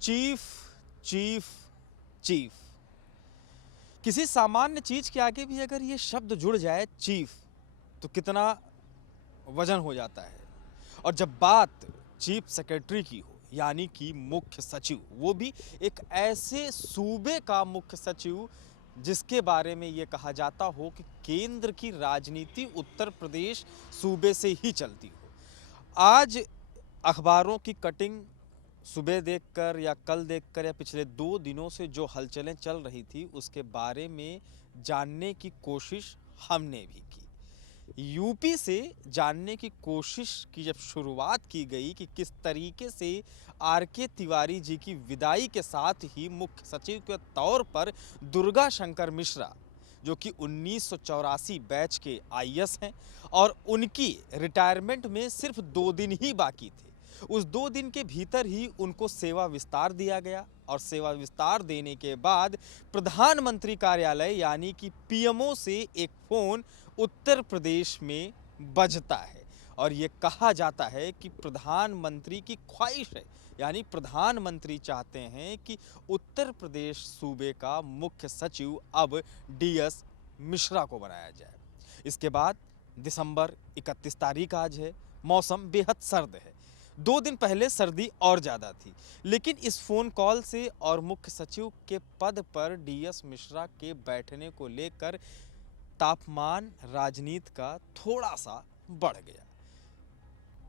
Chief chief chief. किसी सामान्य चीज के आगे भी अगर ये शब्द जुड़ जाए चीफ, तो कितना वजन हो जाता है। और जब बात चीफ सेक्रेटरी की हो, यानी कि मुख्य सचिव, वो भी एक ऐसे सूबे का मुख्य सचिव जिसके बारे में ये कहा जाता हो कि केंद्र की राजनीति उत्तर प्रदेश सूबे से ही चलती हो। आज अखबारों की कटिंग सुबह देखकर या कल देखकर या पिछले 2 दिनों से जो हलचलें चल रही थी उसके बारे में जानने की कोशिश हमने भी की। यूपी से जानने की कोशिश की जब शुरुआत की गई कि किस तरीके से आर.के. तिवारी जी की विदाई के साथ ही मुख्य सचिव के तौर पर दुर्गा शंकर मिश्रा, जो कि 1984 बैच के आईएएस हैं और उनकी रिटायरमेंट में सिर्फ 2 दिन ही बाकी थे, उस 2 दिन के भीतर ही उनको सेवा विस्तार दिया गया। और सेवा विस्तार देने के बाद प्रधानमंत्री कार्यालय यानी कि पीएमओ से एक फोन उत्तर प्रदेश में बजता है और ये कहा जाता है कि प्रधानमंत्री की ख्वाहिश है, यानी प्रधानमंत्री चाहते हैं कि उत्तर प्रदेश सूबे का मुख्य सचिव अब डीएस मिश्रा को बनाया जाए। इसके बाद दिसंबर 31 तारीख आज है, मौसम बेहद सर्द है। 2 दिन पहले सर्दी और ज़्यादा थी, लेकिन इस फ़ोन कॉल से और मुख्य सचिव के पद पर डीएस मिश्रा के बैठने को लेकर तापमान राजनीति का थोड़ा सा बढ़ गया।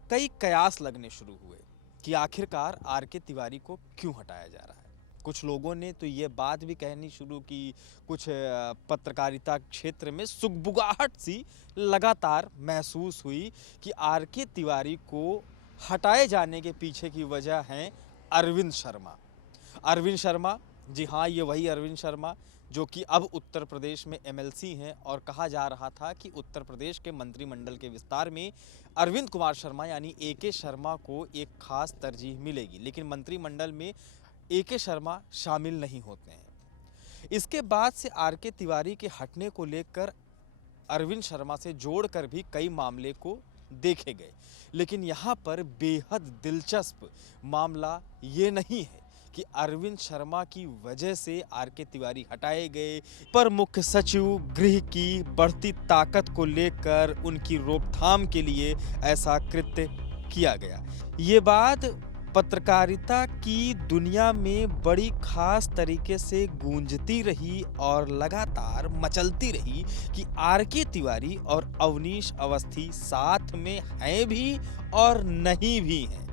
कई कयास लगने शुरू हुए कि आखिरकार आर.के. तिवारी को क्यों हटाया जा रहा है। कुछ लोगों ने तो ये बात भी कहनी शुरू की, कुछ पत्रकारिता क्षेत्र में सुगबुगाहट सी लगातार महसूस हुई कि आर.के. तिवारी को हटाए जाने के पीछे की वजह है अरविंद शर्मा। अरविंद शर्मा, जी हाँ, ये वही अरविंद शर्मा जो कि अब उत्तर प्रदेश में एमएलसी हैं और कहा जा रहा था कि उत्तर प्रदेश के मंत्रिमंडल के विस्तार में अरविंद कुमार शर्मा यानी ए.के. शर्मा को एक खास तरजीह मिलेगी, लेकिन मंत्रिमंडल में ए.के. शर्मा शामिल नहीं होते हैं। इसके बाद से आर.के. तिवारी के हटने को लेकर अरविंद शर्मा से जोड़कर भी कई मामले को देखे गए, लेकिन यहाँ पर बेहद दिलचस्प मामला ये नहीं है कि अरविंद शर्मा की वजह से आर.के. तिवारी हटाए गए, पर मुख्य सचिव गृह की बढ़ती ताकत को लेकर उनकी रोकथाम के लिए ऐसा कृत्य किया गया। ये बात पत्रकारिता की दुनिया में बड़ी खास तरीके से गूंजती रही और लगातार मचलती रही कि आर.के. तिवारी और अवनीश अवस्थी साथ में हैं भी और नहीं भी हैं।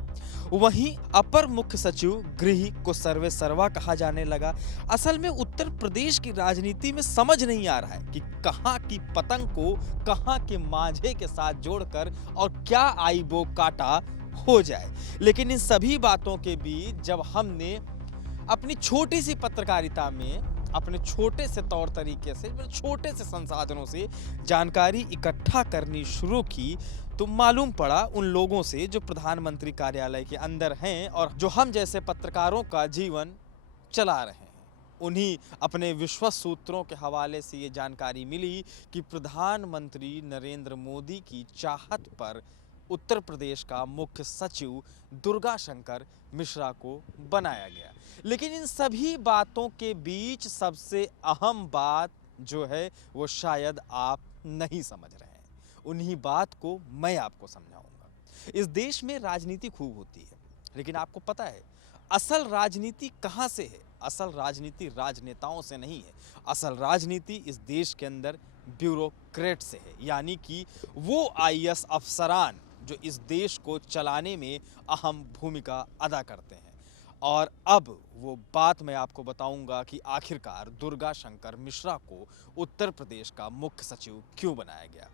वहीं अपर मुख्य सचिव गृह को सर्वे सर्वा कहा जाने लगा। असल में उत्तर प्रदेश की राजनीति में समझ नहीं आ रहा है कि कहां की पतंग को कहां के मांझे के साथ जोड़कर और क्या आईबो काटा हो जाए। लेकिन इन सभी बातों के बीच जब हमने अपनी छोटी सी पत्रकारिता में अपने छोटे से तौर तरीके से, छोटे से संसाधनों से जानकारी इकट्ठा करनी शुरू की, तो मालूम पड़ा उन लोगों से जो प्रधानमंत्री कार्यालय के अंदर हैं और जो हम जैसे पत्रकारों का जीवन चला रहे हैं। उन्हीं अपने विश्वस्त सूत्रों के हवाले से ये जानकारी मिली कि प्रधानमंत्री नरेंद्र मोदी की चाहत पर उत्तर प्रदेश का मुख्य सचिव दुर्गा शंकर मिश्रा को बनाया गया। लेकिन इन सभी बातों के बीच सबसे अहम बात जो है वो शायद आप नहीं समझ रहे हैं। उन्हीं बात को मैं आपको समझाऊंगा। इस देश में राजनीति खूब होती है, लेकिन आपको पता है असल राजनीति कहाँ से है? असल राजनीति राजनेताओं से नहीं है। असल राजनीति इस देश के अंदर ब्यूरोक्रेट से है, यानी कि वो आईएएस अफसरान जो इस देश को चलाने में अहम भूमिका अदा करते हैं। और अब वो बात मैं आपको बताऊंगा कि आखिरकार दुर्गा शंकर मिश्रा को उत्तर प्रदेश का मुख्य सचिव क्यों बनाया गया।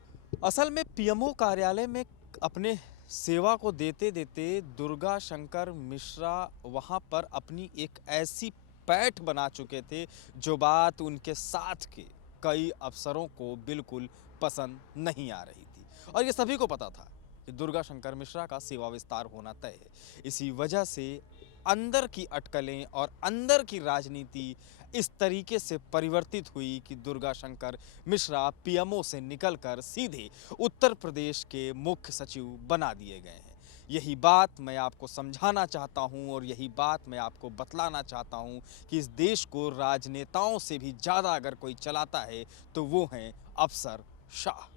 असल में पीएमओ कार्यालय में अपने सेवा को देते देते दुर्गा शंकर मिश्रा वहां पर अपनी एक ऐसी पैठ बना चुके थे जो बात उनके साथ के कई अफसरों को बिल्कुल पसंद नहीं आ रही थी। और ये सभी को पता था कि दुर्गा शंकर मिश्रा का सेवा विस्तार होना तय है। इसी वजह से अंदर की अटकलें और अंदर की राजनीति इस तरीके से परिवर्तित हुई कि दुर्गा शंकर मिश्रा पीएमओ से निकलकर सीधे उत्तर प्रदेश के मुख्य सचिव बना दिए गए हैं। यही बात मैं आपको समझाना चाहता हूं और यही बात मैं आपको बतलाना चाहता हूं कि इस देश को राजनेताओं से भी ज़्यादा अगर कोई चलाता है तो वो हैं अफसर शाह।